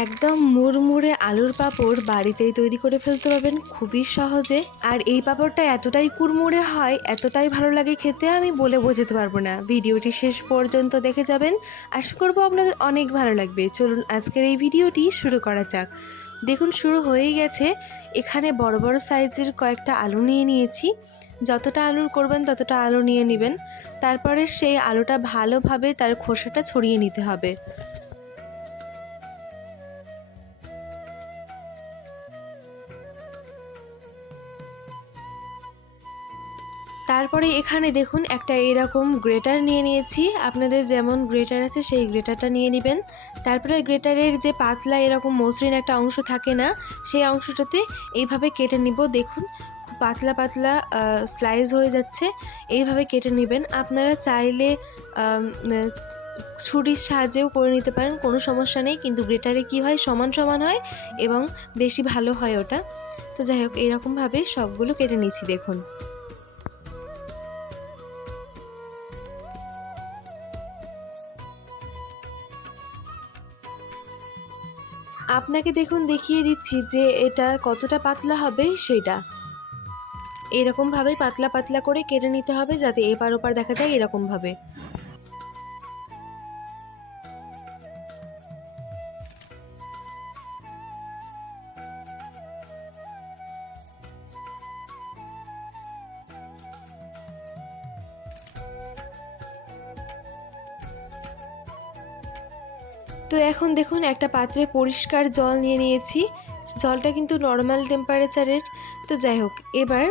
একদম মুড়মুড়ে আলুর পাঁপড় বাড়িতেই তৈরি করে ফেলতে পারবেন খুবই সহজে। আর এই পাঁপড়টা এতটাই কুড়মুড়ে হয়, এতটাই ভালো লাগে খেতে, আমি বলে বোঝাতে পারবো না। ভিডিওটি শেষ পর্যন্ত দেখে যাবেন, আশা করবো আপনাদের অনেক ভালো লাগবে। চলুন আজকের এই ভিডিওটি শুরু করা যাক। দেখুন শুরু হয়েই গেছে। এখানে বড় বড় সাইজের কয়েকটা আলু নিয়ে নিয়েছি। যতটা আলুর করবেন ততটা আলু নিয়ে নেবেন। তারপরে সেই আলুটা ভালোভাবে তার খোসাটা ছড়িয়ে নিতে হবে। তারপরে এখানে দেখুন একটা এরকম গ্রেটার নিয়ে নিয়েছি। আপনাদের যেমন গ্রেটার আছে সেই গ্রেটারটা নিয়ে নেবেন। তারপরে গ্রেটারের যে পাতলা এরকম মসৃণ একটা অংশ থাকে না, সেই অংশটাতে এইভাবে কেটে নিব। দেখুন খুব পাতলা পাতলা স্লাইস হয়ে যাচ্ছে, এইভাবে কেটে নেবেন। আপনারা চাইলে ছুরির সাহায্যেও করে নিতে পারেন, কোনো সমস্যা নেই। কিন্তু গ্রেটারে কি হয়, সমান সমান হয় এবং বেশি ভালো হয় ওটা। তো যাই হোক, এইরকমভাবে সবগুলো কেটে নিচ্ছি। দেখুন আপনাকে দেখুন দেখিয়ে দিচ্ছি যে এটা কতটা পাতলা হবে সেটা। এরকমভাবে পাতলা পাতলা করে কেটে নিতে হবে, যাতে এপার ওপার দেখা যায় এরকমভাবে। তো এখন দেখুন একটা পাত্রে পরিষ্কার জল নিয়ে নিয়েছি। জলটা কিন্তু নর্মাল টেম্পারেচারের। তো যাই হোক, এবার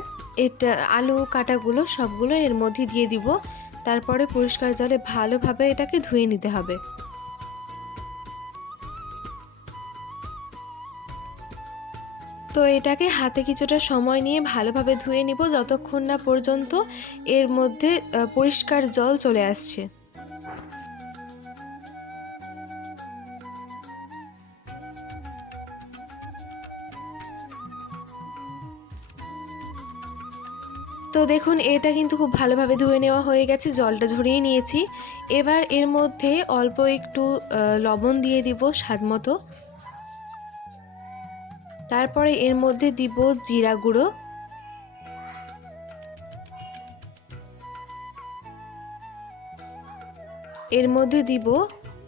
এটা আলু কাটাগুলো সবগুলো এর মধ্যে দিয়ে দিব। তারপরে পরিষ্কার জলে ভালোভাবে এটাকে ধুয়ে নিতে হবে। তো এটাকে হাতে কিছুটা সময় নিয়ে ভালোভাবে ধুয়ে নিব, যতক্ষণ না পর্যন্ত এর মধ্যে পরিষ্কার জল চলে আসছে। তো দেখুন এটা কিন্তু খুব ভালোভাবে ধুয়ে নেওয়া হয়ে গেছে, জলটা ঝরিয়ে নিয়েছি। এবার এর মধ্যে অল্প একটু লবণ দিয়ে দিব স্বাদ মতো। তারপরে এর মধ্যে দিব জিরা গুঁড়ো, এর মধ্যে দিব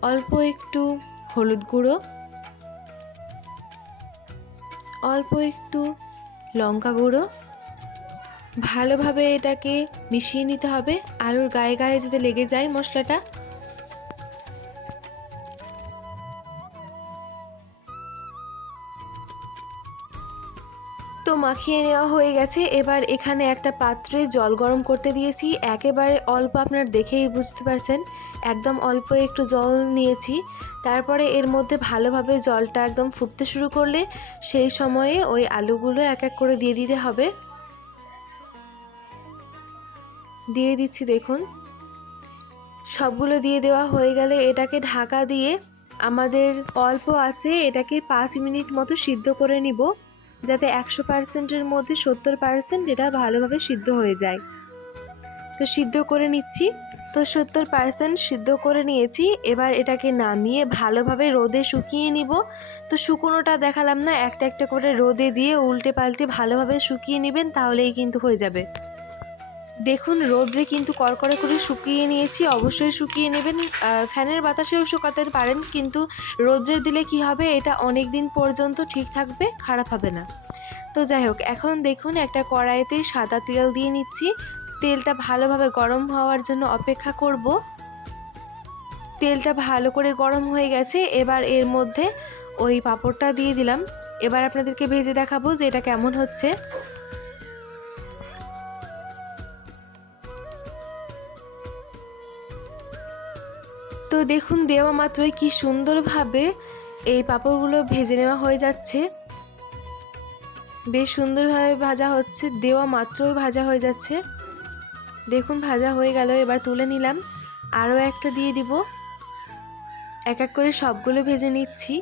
অল্প একটু হলুদ গুঁড়ো, অল্প একটু লঙ্কা গুঁড়ো। ভালোভাবে এটাকে মিশিয়ে নিতে হবে, আলুর গায়ে গায়ে যাতে লেগে যায় মশলাটা। তো মাখিয়ে নেওয়া হয়ে গেছে। এবার এখানে একটা পাত্রে জল গরম করতে দিয়েছি, একেবারে অল্প, আপনার দেখেই বুঝতে পারছেন একদম অল্প একটু জল নিয়েছি। তারপরে এর মধ্যে ভালোভাবে জলটা একদম ফুটতে শুরু করলে সেই সময়ে ওই আলুগুলো এক এক করে দিয়ে দিতে হবে। দিয়ে দিচ্ছি, দেখুন সবগুলো দিয়ে দেওয়া হয়ে গেলে এটাকে ঢাকা দিয়ে আমাদের অল্প আছে এটাকে 5 মিনিট মতো সিদ্ধ করে নিব, যাতে 100%-এর মধ্যে 70% এটা ভালোভাবে সিদ্ধ হয়ে যায়। তো সিদ্ধ করে নিচ্ছি। তো 70% সিদ্ধ করে নিয়েছি। এবার এটাকে নামিয়ে ভালোভাবে রোদে শুকিয়ে নিব। তো শুকনোটা দেখালাম না, একটা একটা করে রোদে দিয়ে উল্টে পাল্টে ভালোভাবে শুকিয়ে নেবেন, তাহলেই কিন্তু হয়ে যাবে। দেখুন রোদ্রে কিন্তু কড়কড়ে করে শুকিয়ে নিয়েছি, অবশ্যই শুকিয়ে নেবেন। ফ্যানের বাতাসেও শুকাতে পারেন, কিন্তু রোদ্রে দিলে কি হবে, এটা অনেক দিন পর্যন্ত ঠিক থাকবে, খারাপ হবে না। তো যাই হোক, এখন দেখুন একটা কড়াইতে সাদা তেল দিয়ে নিচ্ছি। তেলটা ভালোভাবে গরম হওয়ার জন্য অপেক্ষা করব। তেলটা ভালো করে গরম হয়ে গেছে। এবার এর মধ্যে ওই পাঁপড়টা দিয়ে দিলাম। এবার আপনাদেরকে ভেজে দেখাবো যে এটা কেমন হচ্ছে। তো দেখুন দেওয়া মাত্রই কি সুন্দরভাবে এই পাঁপড়গুলো ভেজে নেওয়া হয়ে যাচ্ছে। বেশ সুন্দরভাবে ভাজা হচ্ছে, দেওয়া মাত্রই ভাজা হয়ে যাচ্ছে। দেখুন ভাজা হয়ে গেল, এবার তুলে নিলাম। আরও একটা দিয়ে দিব, এক এক করে সবগুলো ভেজে নিচ্ছি।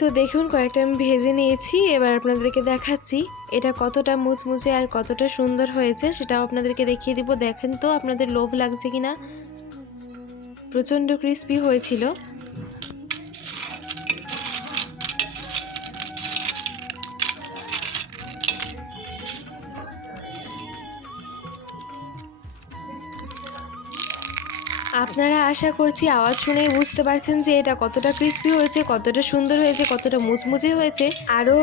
তো দেখুন কয়েকটা আমি ভেজে নিয়েছি, এবার আপনাদেরকে দেখাচ্ছি এটা কতটা মুচমুচে আর কতটা সুন্দর হয়েছে সেটাও আপনাদেরকে দেখিয়ে দিব। দেখেন তো আপনাদের লোভ লাগছে কিনা, প্রচণ্ড ক্রিস্পি হয়েছিল। আপনারা আশা করছি আওয়াজ শুনেই বুঝতে পারছেন যে এটা কতটা ক্রিস্পি হয়েছে, কতটা সুন্দর হয়েছে, কতটা মুচমুচে হয়েছে। আরও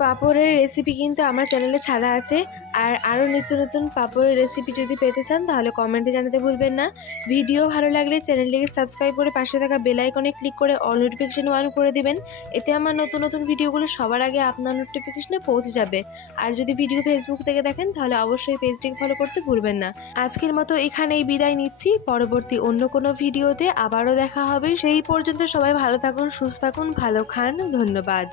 পাঁপড়ের রেসিপি কিন্তু আমার চ্যানেলে ছাড়া আছে, আর আরও নিত্য নতুন পাঁপড়ের রেসিপি যদি পেতে চান তাহলে কমেন্টে জানাতে ভুলবেন না। ভিডিও ভালো লাগলে চ্যানেলটিকে সাবস্ক্রাইব করে পাশে থাকা বেল আইকনে ক্লিক করে অল নোটিফিকেশন অন করে দিবেন। এতে আমার নতুন নতুন ভিডিওগুলো সবার আগে আপনার নোটিফিকেশনে পৌঁছে যাবে। আর যদি ভিডিও ফেসবুক থেকে দেখেন তাহলে অবশ্যই পেজটিকে ফলো করতে ভুলবেন না। আজকের মতো এখানেই বিদায় নিচ্ছি, পরবর্তী অন্য কোনো ভিডিওতে আবারও দেখা হবে। সেই পর্যন্ত সবাই ভালো থাকুন, সুস্থ থাকুন, ভালো খান। ধন্যবাদ।